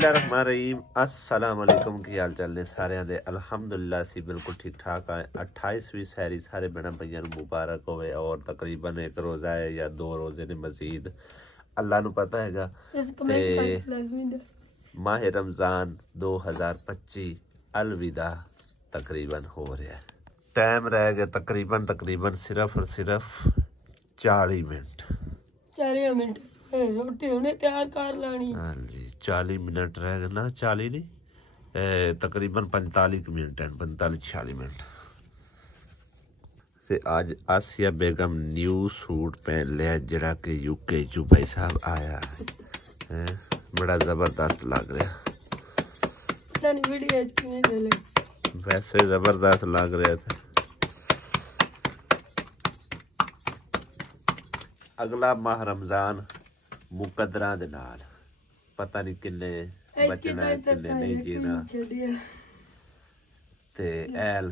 बिस्मिल्लाहिर्रहमानिर्रहीम अस्सलाम वालेकुम। की हाल चाल ने सारिਆਂ ਦੇ अल्हम्दुलिल्लाह ਅਸੀਂ बिल्कुल ठीक ठाक है। 28वीं सैरी सारे बहन भाइयों ਨੂੰ मुबारक होवे और तकरीबन एक रोज़ा है या दो रोजे ने मजीद अल्लाह ਨੂੰ पता हैगा। ते माह रमज़ान 2025 अलविदा तकरीबन हो रहा है। टाइम रह गया तकरीबन सिर्फ और सिर्फ 40 मिनट। 40 मिनट रोटी हमने तैयार कर लानी। हाँ जी 40 मिनट रह गए ना, 40 नहीं तकरीबन 45 मिनट है, 45-46 मिनट से। आज आसिया बेगम न्यू सूट पहन लिया जरा कि यूके चू भाई साहब आया है, बड़ा जबरदस्त लग रहा। वैसे जबरदस्त लग रहा था। अगला माह रमजान मुकदरा दे नाल पता नहीं किन्ने बचना है किन्ने नहीं जीना। ते ऐल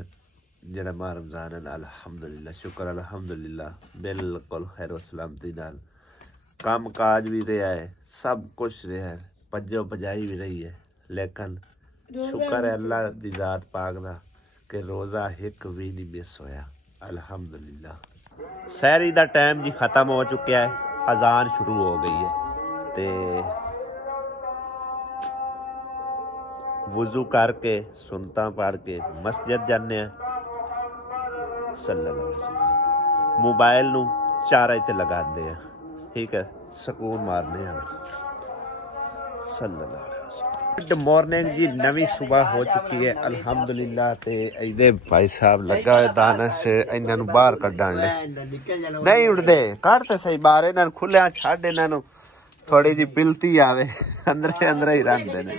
जड़ा माह रमजान है अल्हम्दुलिल्लाह शुक्र अल्हम्दुलिल्लाह बिल्कुल खैर व सलामती नाल काम काज भी रहा है, सब कुछ रहा है, भज्जो भजाई भी रही है। लेकिन शुक्र है अल्लाह दी जात पाक दा कि रोज़ा एक भी नहीं मिस होया अल्हम्दुलिल्लाह। सैरी दा टाइम जी खत्म हो चुका है, अजान शुरू हो गई है। ते वुजू करके सुनता पढ़ के मस्जिद जाने सल्लल्लाहु अलैहि वसल्लम मोबाइल नू चारा ते लगाते हैं, ठीक है, सुकून मारने हैं सल्लल्लाहु अलैहि वसल्लम। गुड मॉर्निंग जी, नवी सुबह हो चुकी है अल्हम्दुलिल्लाह। ते इहदे भाई साहब लगा है दानश इन्हां नू बाहर कढण ले, नहीं उड़दे कढ़ ते सही बाहर, इन्हां खुलिया छड्ड, इन्हां नू थोड़ी जी पिलती आवे, अंदर से अंदर ही रखते ने।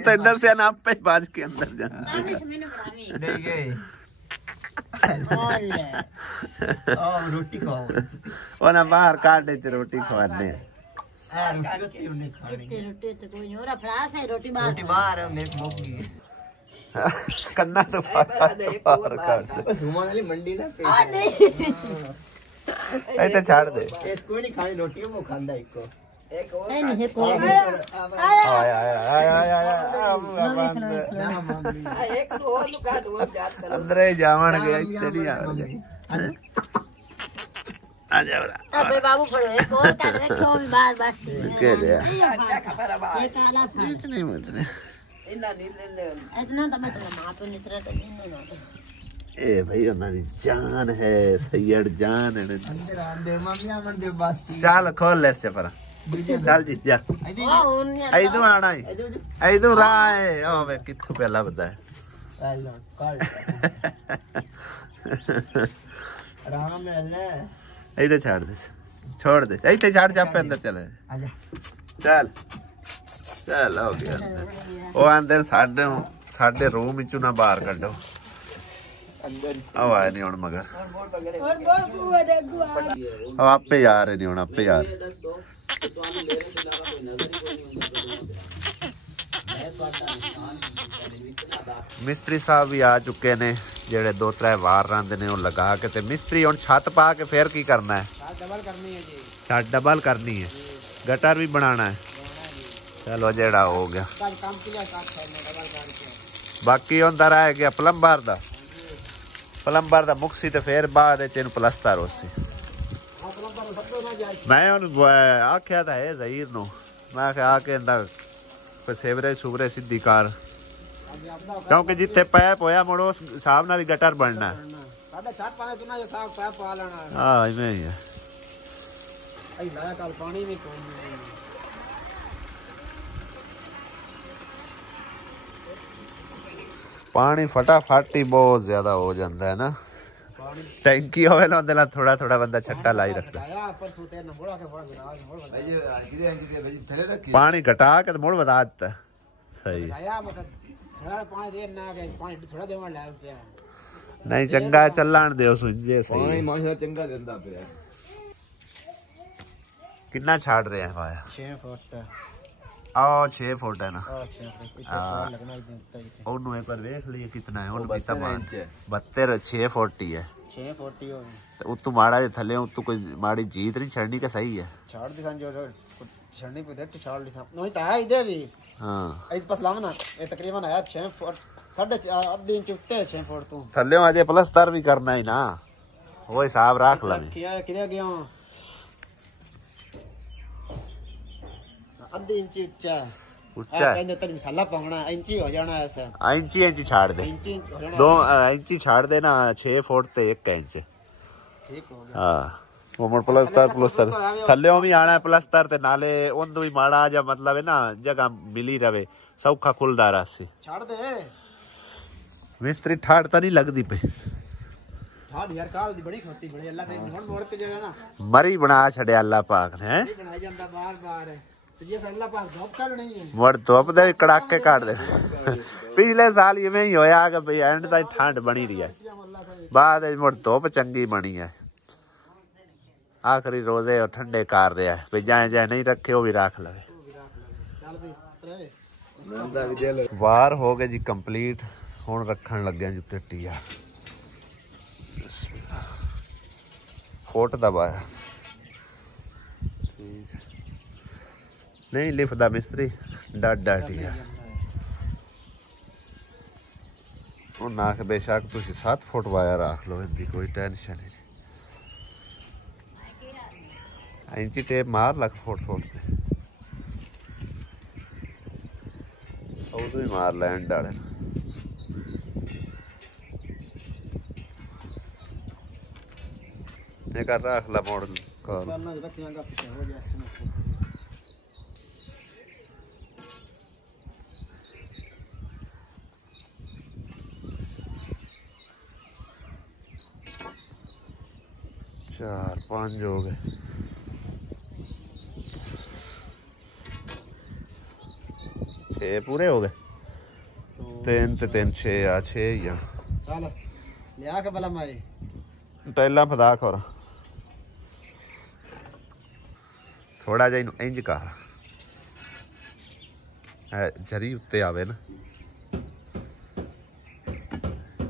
तो इधर से ना पे बाज के अंदर जाते रोटी खाओ और ना बाहर काटे ते रोटी खवाने कन्ना तो बाहर काट मंडी ना ऐसे छाड़ दे। कोई नहीं खानी रोटी वो खांदा इको एक और नहीं एक और आया एक और लुका दो जात कर अंदर ही जावन के चली आ जा अबे बाबू पड़ो एक और कर रखो बार बस के ले ये काला था नहीं मुझे इतना नहीं ले इतना तो मैं मां पे नितरा तो नहीं ना ए भाई उन्हां जान है सैयद जान है अंदर आंदे मम्मी आमन दे बस चल खोल ले से पर चल जी जा इधर आना है इधर राय ओ वे किथु पहला बता है आराम में ले इधर छोड़ दे इधर छाड़ जा पे अंदर चले आजा चल हो गया वो अंदर साडे रूम विचू ना बाहर कढो आया नहीं हुण मगर आपे जा रहे नहीं हुण आपे जा रहे। मिस्त्री साहब भी आ चुके ने जेड़े 2-3 वार रंद ने लगा के ते मिस्त्री हुण छत पा के फिर की करना है, छत डबल करनी है, गटर भी बनाना है। चलो जेड़ा हो गया बाकी होंदा रह गया प्लंबर दा मुक्सी ते फिर बाद इन्हू प्लस्तर उसी मैं आख्या था है जहीर नु मैं आके सेवरे सुवरे सीधी कार क्योंकि जिथे पैप होया मुड़ उस हिसाब नाल गटर बनना है। हाँ इवें ही है। पानी फटाफट ही बहुत ज्यादा हो जाता है ना, टैंकी होवे ना उहदे नाल थोड़ा थोड़ा बंदा छट्टा लाई रखता। पानी घटा के मुड़ बता देता सही नहीं चंगा चलन दे सुंजे सही चंगा देंदा पे कितना छाड़ रहे हैं भाया 6 फुट आ 6 फुट है ना। ਉਹਨੂੰ ਇੱਕ ਵਾਰ ਵੇਖ ਲਈਏ ਕਿੰਨਾ ਹੈ। ਉਹਨੂੰ ਕੀਤਾ 72 6 ਫੁੱਟ ਹੀ ਹੈ। 6 ਫੁੱਟ ਹੀ ਹੋ ਤੇ ਉਤੋਂ ਮਾੜਾ ਜਿਹਾ ਥੱਲੇ ਉਤੋਂ ਕੋਈ ਮਾੜੀ ਜੀਤ ਨਹੀਂ ਛੱਡਣੀ ਕਿ ਸਹੀ ਹੈ। ਛੱਡ ਦੀ ਸੰਜੋ ਛੱਡਣੀ ਪਈ ਤੇ ਛੱਡ ਦੀ ਸਾਂ ਨਹੀਂ ਤਾਂ ਇਹਦੇ ਵੀ ਹਾਂ ਇਸ ਪਾਸ ਲਾਵਣਾ ਇਹ ਤਕਰੀਬਨ ਆਇਆ 6 ਫੁੱਟ 4.5 ਅੱਧੇ ਇੰਚ ਉੱਤੇ 6 ਫੁੱਟ ਤੋਂ ਥੱਲੇ ਅਜੇ ਪਲਸਤਰ ਵੀ ਕਰਨਾ ਹੀ ਨਾ ਉਹ ਹਿਸਾਬ ਰੱਖ ਲੈਣੇ ਕਿਹਦੇ ਗਿਆ ਅੱਧੇ ਇੰਚ ਉੱਚਾ ਉੱਚਾ ਕਹਿੰਦੇ ਤੇ ਮਸਾਲਾ ਪਾਉਣਾ ਇੰਚੀ ਹੋ ਜਾਣਾ ਐਸਾ ਇੰਚੀ ਛੱਡ ਦੇ 2 ਇੰਚੀ ਛੱਡ ਦੇ ਨਾ 6 ਫੁੱਟ ਤੇ 1 ਇੰਚ ਠੀਕ ਹੋ ਗਿਆ ਹਾਂ ਉਹ ਪਲਸਤਰ ਥੱਲਿਓਂ ਵੀ ਆਣਾ ਪਲਸਤਰ ਤੇ ਨਾਲੇ ਉਹਨੂੰ ਵੀ ਮਾੜਾ ਜਾਂ ਮਤਲਬ ਹੈ ਨਾ ਜਗ੍ਹਾ ਮਿਲੀ ਰਵੇ ਸੌਖਾ ਖੁੱਲਦਾ ਰਾਸੀ ਛੱਡ ਦੇ ਮਿਸਤਰੀ ਠਾੜ ਤਾਂ ਨਹੀਂ ਲੱਗਦੀ ਪਈ ਠਾੜ ਯਾਰ ਕਾਲ ਦੀ ਬੜੀ ਖੋਤੀ ਬੜੀ ਅੱਲਾ ਤੇ ਹੁਣ ਮੋੜ ਕੇ ਜਗਾ ਨਾ ਮਰੀ ਬਣਾ ਛੜਿਆ ਅੱਲਾ ਪਾਕ ਨੇ ਹੈ ਬਣਾਈ ਜਾਂਦਾ ਬਾਰ ये अल्लाह पाक धूप कर नहीं है मर धूप दे कड़ाके काट दे पिछले साल इवें ही होया कि भाई एंड दा ठंड बनी रही है बाद मुड़ धूप चंगी बनी है आखिरी रोजे और ठंडे कर रहा है भाई जाए जाए नहीं रखे वो भी रख लवे वार हो गए जी कंप्लीट हुण रखन लगे जी टिया फुट दबाया नहीं लिखता मिस्त्री डट डाटी है ना कि बेशक तुम 7 फुट वाया रख लो इनकी कोई टेंशन नहीं इंची टेप मार लग फुट ते उदू ही मार लैंड डाले कर रख ला मोड़ चार 5 हो गए 6 पूरे हो गए 3 ते 3 6 आ 6 ही आ चल लिया के भला मारे टाइलां फदा कर थोड़ा जिहा इंज कर जरी उत्ते आवे ना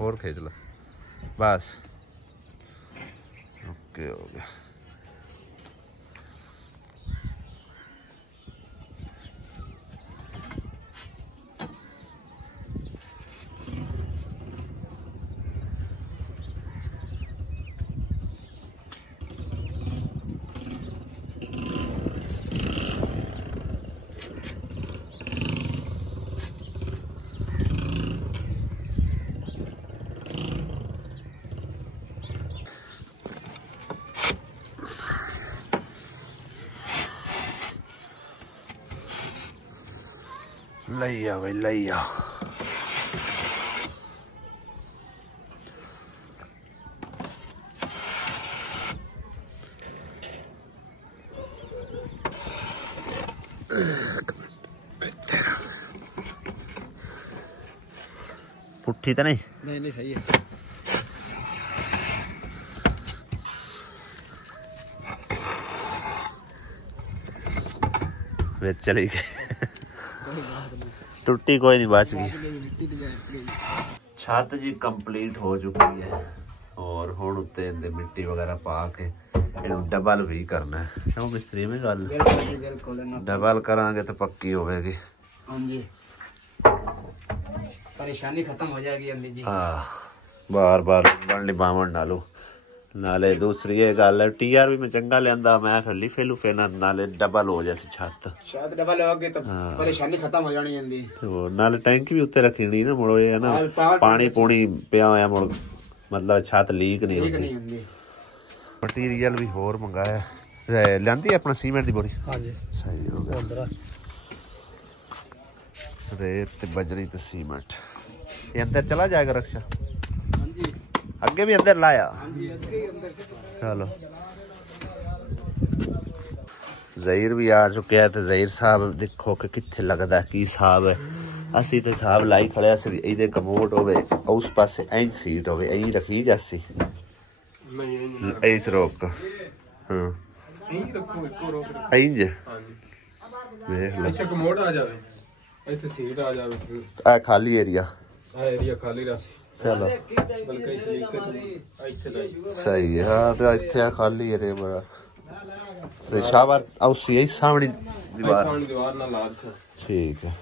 और खींच लो बस ओके हो गया लैया भाई लैया पुट्ठी तो नहीं सही है वे चली गई टुट्टी कोई नहीं बच गई छत जी कंप्लीट हो चुकी है और हुण उत्ते मिट्टी वगैरह पा के डबल भी करना है क्यों मिस्त्री में गल डबल करांगे तो पक्की होगी परेशानी खत्म हो जाएगी अम्मी जी हाँ बार बार बनली बावन डालो नाले दूसरी ये गल है टीआर भी मैं चंगा लियांदा मैं फिर लिफे लुफे ना नाले डबल हो जैसे छत शायद डबल हो गए तो परेशानी खत्म हो जानी जंदी तो नाले टैंकी भी उत्ते रखी नहीं ना मुड़ो ये ना पानी पूनी पिया होया मुड़ मतलब छत लीक नहीं होती मटीरियल भी होर मंगाया लियांदी अपना सीमेंट दी बोरी हां जी सही हो गया रेत ते बजरी ते सीमेंट ये अंदर चला जाएगा रक्षा हां जी अगे भी अंदर लाया चलो ज़हीर भी आ चुके हैं तो ज़हीर साहब देखो कि कित्थे लगदा की हिसाब है असी तो हिसाब लाई खड़े असी इहदे कमोड होवे उस पासे इंज सीट होवे इंज रखी जासी नहीं रोक हां इंज रखो एको रोक इंज ਵੇਖ ਲਓ ਇੱਥੇ ਕਮੋਡ ਆ ਜਾਵੇ, ਇੱਥੇ ਸੀਟ ਆ ਜਾਵੇ, ਆ ਖਾਲੀ ਏਰੀਆ, ਆ ਏਰੀਆ ਖਾਲੀ ਰਸ ਚਲੋ ਬਲਕਿ ਸਲੀਕਰ ਇੱਥੇ ਦਾ ਸਹੀ ਹੈ। ਹਾਂ ਤੇ ਇੱਥੇ ਆ ਖਾਲੀ ਏਰੀਆ ਬੜਾ ਤੇ ਸ਼ਾਬਾਰ ਆਉਸੀ ਇਹ ਸਾਹਮਣੀ ਦੀਵਾਰ ਸਾਹਮਣੇ ਦੀਵਾਰ ਨਾਲ ਲਾ ਦਿੱਤਾ। ਠੀਕ ਹੈ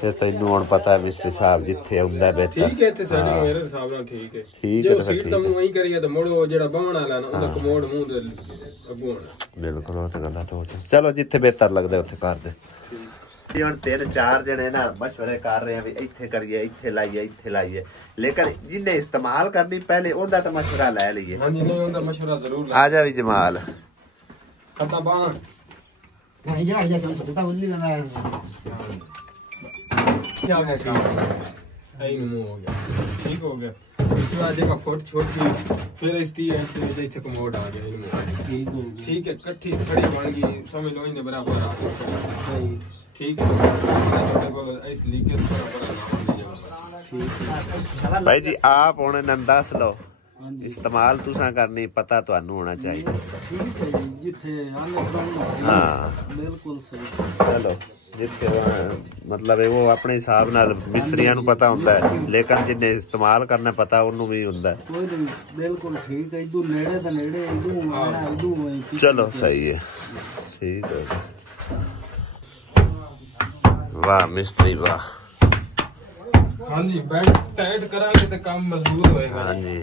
ਤੇ ਤੈਨੂੰ ਹੁਣ ਪਤਾ ਮਿਸਤਰੀ ਸਾਹਿਬ ਜਿੱਥੇ ਹੁੰਦਾ ਬਿਹਤਰ। ਠੀਕ ਹੈ, ਇੱਥੇ ਸੈਟਿੰਗ ਮੇਰੇ ਹਿਸਾਬ ਨਾਲ ਠੀਕ ਹੈ। ਠੀਕ ਜੇ ਹੈ ਉਹ ਸੀਟ ਤਾਂ ਮੂੰਹ ਐਂ ਕਰੀਏ ਤਾਂ ਮੁੜੋ ਜਿਹੜਾ ਬਵਣ ਵਾਲਾ ਨਾ ਉਹਦਾ ਕਮੋਡ ਮੂੰਹ ਦੇ ਅੱਗੋਂ ਹੋਣਾ। ਬਿਲਕੁਲ ਉਹ ਤਾਂ ਗੱਲਾਂ ਤਾਂ ਚਲੋ ਜਿੱਥੇ ਬਿਹਤਰ ਲੱਗਦਾ ਉੱਥੇ ਕਰਦੇ। ਹੁਣ 3-4 ਜਣੇ ਨਾ ਮਸ਼ਵਰੇ ਕਰ ਰਹੇ ਆ ਵੀ ਇੱਥੇ ਕਰੀਏ, ਇੱਥੇ ਲਾਈਏ ਲੇਕਿਨ ਜਿਹਨੇ ਇਸਤੇਮਾਲ ਕਰਨੀ ਪਹਿਲੇ ਉਹਦਾ ਤਾਂ ਮਸ਼ਵਰਾ ਲੈ ਲਈਏ। ਹਾਂਜੀ ਨਹੀਂ ਉਹਦਾ ਮਸ਼ਵਰਾ ਜ਼ਰੂਰ ਲੈ। ਆ ਜਾ ਵੀ ਜਮਾਲ ਖੱਤਾ ਬਾਣ ਨਹੀਂ ਜਾ ਜਾ ਸੁਣਦਾ ਤਾਂ ਉੱਲੀ ਲਗਾ क्या हो गया मूव हो गया, ठीक हो गया। इसके बाद जगह फुट छोट की फिर इसकी ऐसे इथे कमोड आ गया। ठीक है, कट्ठी खड़ी बन गई, समझ लो इन्हें बराबर ठीक है। इस लीकेज बराबर भाई जी आप हुण इन्हां नूं दस लो इस्तेमाल तुसां करनी पता तुहानू होना चाहिए। हाँ बिल्कुल सही। चलो जिथे मतलब वो अपने हिसाब नाल मिस्त्रियां नूं पता हुंदा है लेकिन जिन्हें इस्तेमाल करना पता उन्होंने भी हुंदा है। कोई नहीं बिल्कुल ठीक है। इदू नेड़े दा नेड़े इदू चलो सही है, ठीक है। वाह मिस्त्री वाह। हाँ जी, बेल्ट टाइट करांगे तो काम मजबूत होएगा। हाँ जी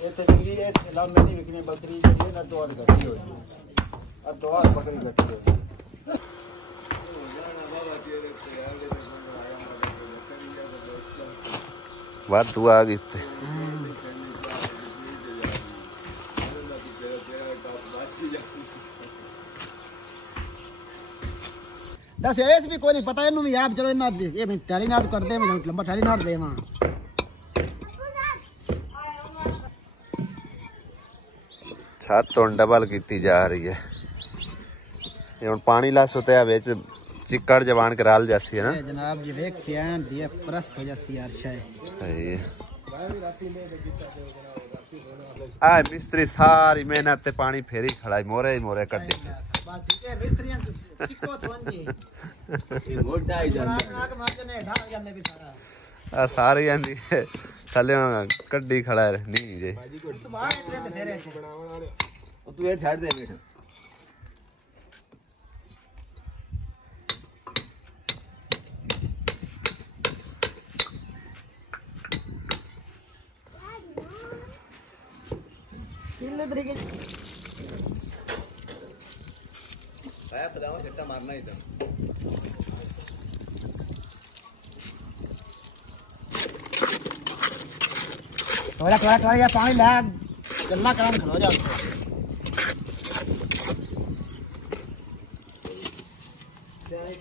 ये तो चंगी है। लाओ मैंने विकनी बकरी चाहिए ना, 2 घटी हो गई अब 2 बकरी घटी हो गई। वाधू आ गई ते दस ऐस भी कोई नहीं पता इन्हों भी आप चलो इन्ना ये मैं टाली नाट कर दे, मैं लंबा टाली नाट दे वहां छत तो डबल की जा रही है। ये हुण पानी ला सुत्या विच चिक्कड़ जवान के राल जासी है ना जनाब जी वेख के आन दिए प्रेस हो जासी यार शाय। सही है। आ मिस्त्री सारी मेहनत ते पानी फेरी खड़ा मोरे ही मोरे कड्डी बस ठीक है मिस्त्रियां चिक्को थवन जी ये मोटा ही जांदा नाक मार जने ढाल जांदे भी सारा आ सारी आंदी थले कड्डी खड़ा है नहीं जे तो बाहर इतने ते सेरे तू हेड छाड़ दे बेटा। किले तरीके आया पदावा छट्टा मारना ही था। थोड़ा यार पानी ला गल्ला करान खलो जा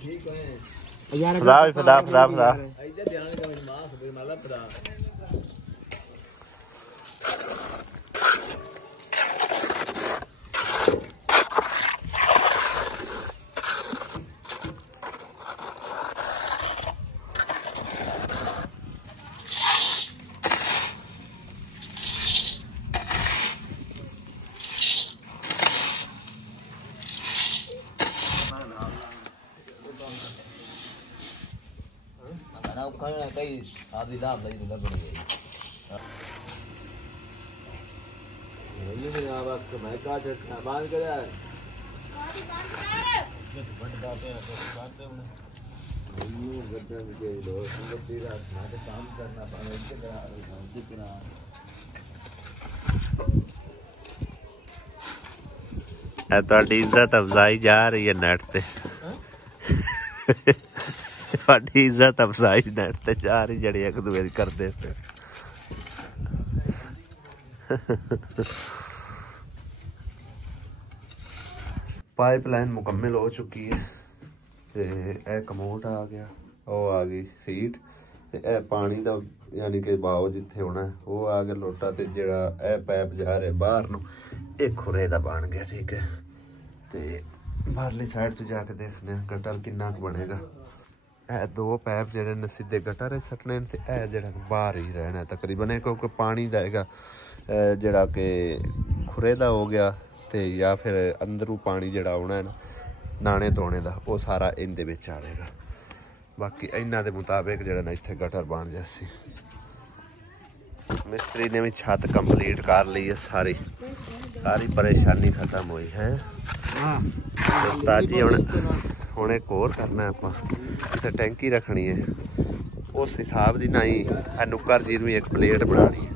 ठीक है यार फदा फदा फदा फदा आइजा ध्यान का माफ बे माला पदा। ना खाना कई आदि लाभ लगी तो बड़ी गई ये भी ना बस मैं काट बांध कर यार बट बातें बातें ये गड्ढे के लोग संगत तेरा नाटे काम करना पाए इसके करा दिखना है ਤੁਹਾਡੀ ਇੱਜ਼ਤ ਅਫਜ਼ਾਈ ਜਾ ਰਹੀ ਹੈ ਨੈਟ ਤੇ ਤੁਹਾਡੀ ਇੱਜ਼ਤ ਅਫਜ਼ਾਈ ਨੈਟ ਤੇ ਜਾ ਰਹੀ ਜਿਹੜੀ ਇੱਕ ਦੂਏ ਦੀ ਕਰਦੇ ਪਏ। पाइपलाइन मुकम्मल हो चुकी है ते ए कमोड आ गया वो आ गई सीट ते ए पानी दा यानी कि बाव जिथे होना वो आ गया लोटा ते जेड़ा ए पाइप जा रहा बाहर नूं ए खुरे दा बन गया। ठीक है ते बाहरली साइड तो जाके देखने गटर किन्ना क बनेगा। ए 2 पाइप जेड़े ने सीधे गटर सटने ते ए जेड़ा बाहर ही रहना तकरीबन क्योंकि पानी दा हैगा जेड़ा कि खुरे दा हो गया ਤੇ ਜਾਂ ਫਿਰ ਅੰਦਰੋਂ ਪਾਣੀ ਜਿਹੜਾ ਆਉਣਾ ਹੈ ਨਾ ਨਾਣੇ ਧੋਣੇ ਦਾ ਉਹ ਸਾਰਾ ਇਹਦੇ ਵਿੱਚ ਆਵੇਗਾ। ਬਾਕੀ ਇਹਨਾਂ ਦੇ ਮੁਤਾਬਿਕ ਜਿਹੜਾ ਨਾ ਇੱਥੇ ਗਟਰ ਬਣ ਜਾਸੀ। ਮਿਸਤਰੀ ਨੇ ਵੀ ਛੱਤ ਕੰਪਲੀਟ ਕਰ ਲਈ ਹੈ ਸਾਰੀ ਪਰੇਸ਼ਾਨੀ ਖਤਮ ਹੋਈ ਹੈ। ਉਸਤਾਦ ਜੀ ਹੁਣ ਇੱਕ ਹੋਰ ਕਰਨਾ ਆਪਾਂ, ਇੱਥੇ ਟੈਂਕੀ ਰੱਖਣੀ ਹੈ ਉਸ ਹਿਸਾਬ ਦੀ। ਨਾ ਹੀ ਨੁੱਕਰ ਜੀ ਨੂੰ ਇੱਕ ਪਲੇਟ ਬਣਾਣੀ ਹੈ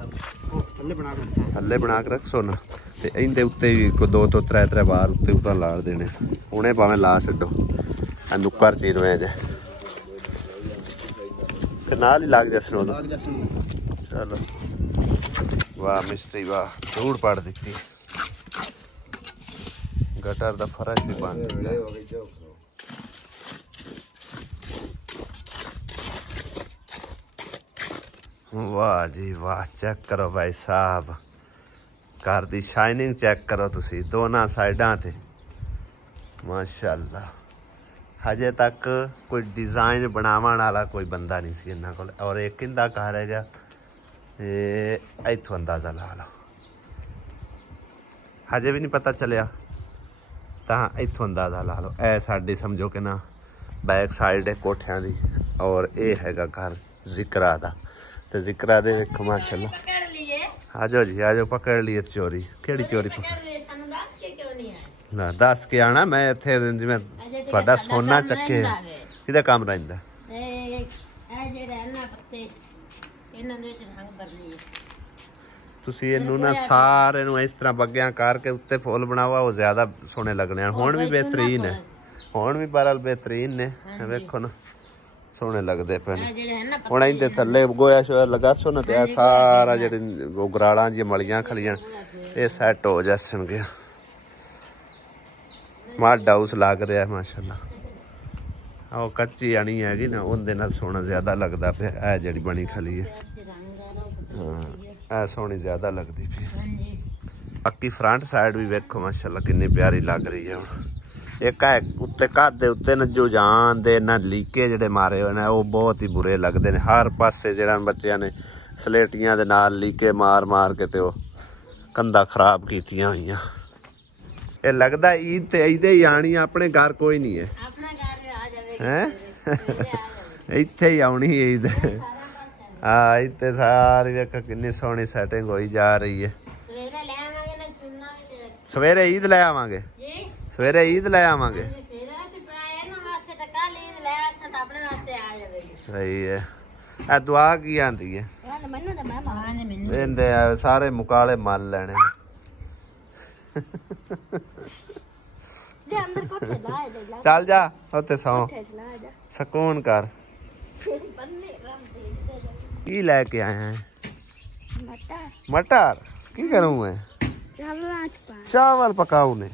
ਥੱਲੇ ਬਣਾ ਕੇ ਰੱਖੋ ਨਾ, ਤੇ ਇਹਦੇ ਉੱਤੇ ਵੀ 2 ਤੋਂ 3 ਬਾਰ ਉੱਤੇ ਉਤਾਂ ਲਾ ਦੇਣੇ। ਹੁਣੇ ਭਾਵੇਂ ਲਾ ਛੱਡੋ ਨੁੱਕਰ ਜੀ ਨੂੰ ਜੇ ਤੇ ਨਾਲ ਹੀ ਲੱਗ ਜਾਸਣ ਉਦੋਂ। ਚਲੋ ਵਾਹ ਮਿਸਤਰੀ ਵਾਹ, ਧੂੜ ਪੜ ਦਿੱਤੀ। गटर का फर्श भी बन दिता है। वाह जी वाह, चेक करो भाई साहब, घर की शाइनिंग चेक करो तुसी दोनों साइडा ते माशाअल्लाह। हजे तक कोई डिजाइन बनावन वाला कोई बंदा नहीं सी इन्हां कोल। और एक किंदा घर है जा इत्थों अंदाजा ला लो, हजे भी नहीं पता चलिया ਤਾਂ ਇੱਥੋਂ ਅੰਦਾਜ਼ਾ ਲਾ ਲਓ। ਇਹ ਸਾਡੀ ਸਮਝੋ ਕਿ ਨਾ ਬੈਕ ਸਾਈਡ ਹੈ ਕੋਠਿਆਂ ਦੀ, ਔਰ ਇਹ ਹੈਗਾ ਘਰ ਜ਼ਿਕਰਾ ਦਾ। ਤੇ ਜ਼ਿਕਰਾ ਦੇ ਵੇਖੋ ਮਾਸ਼ਾਅੱਲਾ। ਆ ਜਾਓ ਜੀ ਆ ਜਾਓ, ਪਕੜ ਲਈ ਚੋਰੀ। ਕਿਹੜੀ ਚੋਰੀ ਪਕੜ ਲਈ? ਸਾਨੂੰ ਦੱਸ ਕੇ ਕਿਉਂ ਨਹੀਂ ਆਏ? ਨਾ ਦੱਸ ਕੇ ਆਣਾ, ਮੈਂ ਇੱਥੇ ਜਿਵੇਂ ਤੁਹਾਡਾ ਸੋਨਾ ਚੱਕੇ ਕਿਹਦਾ ਕੰਮ ਰਹਿੰਦਾ। ਇਹ ਜਿਹੜੇ ਇਹਨਾਂ ਪੱਤੇ ਇਹਨਾਂ ਦੇ ਵਿੱਚ ਰੰਗ ਬਦਲੀ ਤੁਸੀਂ ਇਹਨੂੰ ਨਾ ਸਾਰੇ ਨੂੰ ਇਸ ਤਰ੍ਹਾਂ ਬੱਗਿਆਂ ਕਰਕੇ ਉੱਤੇ ਫੁੱਲ ਬਣਾਵਾ, ਉਹ ਜ਼ਿਆਦਾ ਸੋਹਣੇ ਲੱਗਣੇ। ਹੁਣ ਵੀ ਬਿਹਤਰੀਨ ਹੈ, ਹੁਣ ਵੀ ਬਰਲ ਬਿਹਤਰੀਨ ਨੇ। ਵੇਖੋ ਨਾ ਸੋਹਣੇ ਲੱਗਦੇ ਪਏ ਨੇ। ਹੁਣ ਇਹਦੇ ਥੱਲੇ ਗੋਇਆ ਸ਼ੋਇਆ ਲਗਾਸੋ ਨਾ, ਤੇ ਇਹ ਸਾਰਾ ਜਿਹੜੇ ਗਰਾਲਾਂ ਜੀ ਮਲੀਆਂ ਖਲੀਆਂ ਇਹ ਸੈੱਟ ਹੋ ਜਾਣਗੇ। ਮੱਡ ਹਾਊਸ ਲੱਗ ਰਿਹਾ ਮਾਸ਼ਾਅੱਲਾ। ਉਹ ਕੱਚੀ ਆਣੀ ਹੈਗੀ ਨਾ, ਉਹਦੇ ਨਾਲ ਸੋਹਣਾ ਜ਼ਿਆਦਾ ਲੱਗਦਾ ਪਿਆ। ਇਹ ਜਿਹੜੀ ਬਣੀ ਖਲੀ ਹੈ ਹਾਂ, ਇਹ ਸੋਹਣੀ ਜ਼ਿਆਦਾ ਲੱਗਦੀ ਪਈ। ਬਾਕੀ ਫਰੰਟ ਸਾਈਡ ਵੀ ਵੇਖੋ ਮਾਸ਼ਾਅੱਲਾ ਕਿੰਨੀ ਪਿਆਰੀ ਲੱਗ ਰਹੀ ਹੈ। ਹੁਣ ਇੱਕ ਹੈ ਉੱਤੇ ਘਰ ਦੇ ਉੱਤੇ ਨਾ ਜੋ ਜਾਨ ਦੇ ਨਾ ਲੀਕੇ ਜਿਹੜੇ ਮਾਰੇ ਹੋਏ ਨੇ, ਉਹ ਬਹੁਤ ਹੀ ਬੁਰੇ ਲੱਗਦੇ ਨੇ। ਹਰ ਪਾਸੇ ਜਿਹੜਾ ਬੱਚਿਆਂ ਨੇ ਸਲੇਟੀਆਂ ਦੇ ਨਾਲ ਲੀਕੇ ਮਾਰ ਮਾਰ ਕੇ ਤੇ ਉਹ ਕੰਧਾਂ ਖਰਾਬ ਕੀਤੀਆਂ ਹੋਈਆਂ। ਇਹ ਲੱਗਦਾ ਈਦ ਤੇ ਇਹਦੇ ਹੀ ਆਣੀ, ਆਪਣੇ ਘਰ ਕੋਈ ਨਹੀਂ ਹੈ। ਇੱਥੇ ਹੀ ਆਉਣੀ ਈਦ। हाँ इतने सारी देख कितनी सोहनी सेटिंग होई जा रही है। सवेरे ईद ले आवांगे, सवेरे ईद ले आवांगे। सही है। आ दुआ की आंदी है सारे मुकाले मल लेने। चल जा उत्ते सौ सकून कर। की लेके आए हैं? मटर की करूं मैं? चावल पकाऊ ने।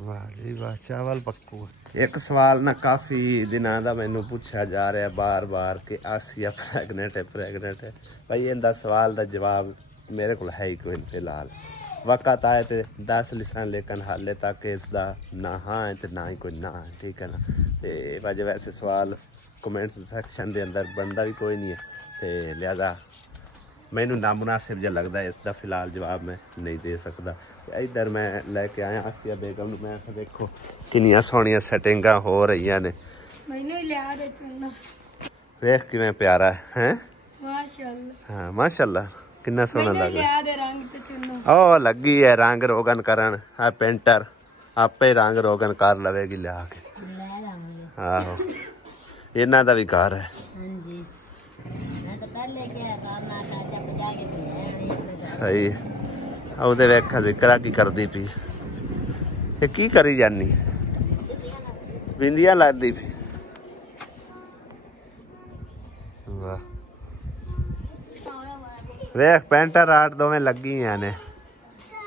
वाह जी वाह, चावल पक्कू। एक सवाल ना काफी दिनों का मैनू पूछा जा रहा बार बार कि आसिया प्रेगनेंट है। भाई इनका सवाल का जवाब मेरे को है ही कोई फिलहाल। वक्त आए तो दस लिसा, लेकिन हाले तक इसका ना हाँ है तो ना ही कोई ना है। ठीक है ना। तो वजह वैसे सवाल कमेंट सैक्शन के अंदर बनता भी कोई नहीं है, तो लिहाजा मैनू नामुनासिब जो लगता है इसका फिलहाल जवाब मैं नहीं दे सकता। इधर मैं लैके आया आसिया बेगम, मैं देखो किनिया सोहनिया सेटिंगा हो रही ने। वेख किवें प्यारा है माशाअल्लाह। हाँ माशाअल्लाह कितना सोहना लग रहा है। ओ लगी है रंग रोगन करन। हाँ पेंटर आपे रंग रोगन कर लवेगी लिया के। आहो इन्हां दा भी घर है। सही ਉਹਦੇ ਵੇਖਾ ਜ਼ਿਕਰਾ ਕੀ ਕਰਦੀ ਪਈ। ਇਹ ਕੀ ਕਰੀ ਜਾਨੀ? ਬਿੰਦੀਆਂ ਲੱਗਦੀ ਪਈ। ਵਾਹ ਵੇਖ ਪੈਂਟਰ ਆਟ ਦੋਵੇਂ ਲੱਗੀਆਂ ਨੇ।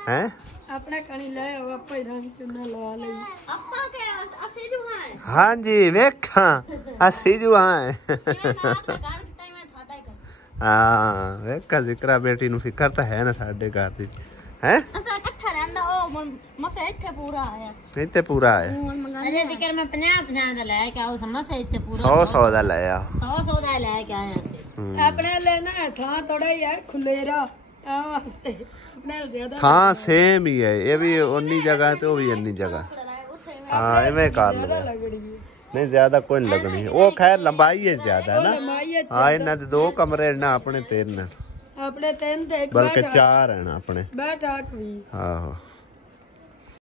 ਹੈ ਆਪਣਾ ਕਣੀ ਲੈ ਆਓ, ਆਪਾਂ ਹੀ ਰੰਗ ਚੁੰਨਾ ਲਾ ਲਈ। ਆਪਾਂ ਕੇ ਅਸੀਂ ਜੋ ਹਾਂ। ਹਾਂ ਜੀ ਵੇਖਾਂ ਅਸੀਂ ਜੋ ਹਾਂ। हाँ वेखा जिक्रा बेटी नु फिकर तो है ना साडे घर दी हैं। असा इकट्ठा रहंदा ओ मसे इथे पूरा आया। इथे पूरा आया अजे जिक्र मैं 50 दा ले के आओ, समसे इथे पूरा 100 दा ले आ। 100 दा ले के आया से। अपने लेना है था थोड़ा ही है खुलेरा। ਥਾਂ ਸੇਮ ਹੀ ਹੈ, ਇਹ ਵੀ ਉਨੀ ਜਗ੍ਹਾ ਤੇ ਉਹ ਵੀ ਇੰਨੀ ਜਗ੍ਹਾ। ਹਾਂ ਐਵੇਂ ਕਰ ਲਓ, ਨਹੀਂ ਜ਼ਿਆਦਾ ਕੋਈ ਨਹੀਂ ਲੱਗਣੀ। ਉਹ ਖੈਰ ਲੰਬਾਈ ਹੈ ਜ਼ਿਆਦਾ ਹੈ ਨਾ। ਹਾਂ ਇਹਨਾਂ ਦੇ 2 ਕਮਰੇ ਨਾ, ਆਪਣੇ 3 ਆਪਣੇ 3 ਤੇ ਬਲਕਿ 4 ਹਨ ਆਪਣੇ। ਬੈਠਕ ਵੀ ਆਹੋ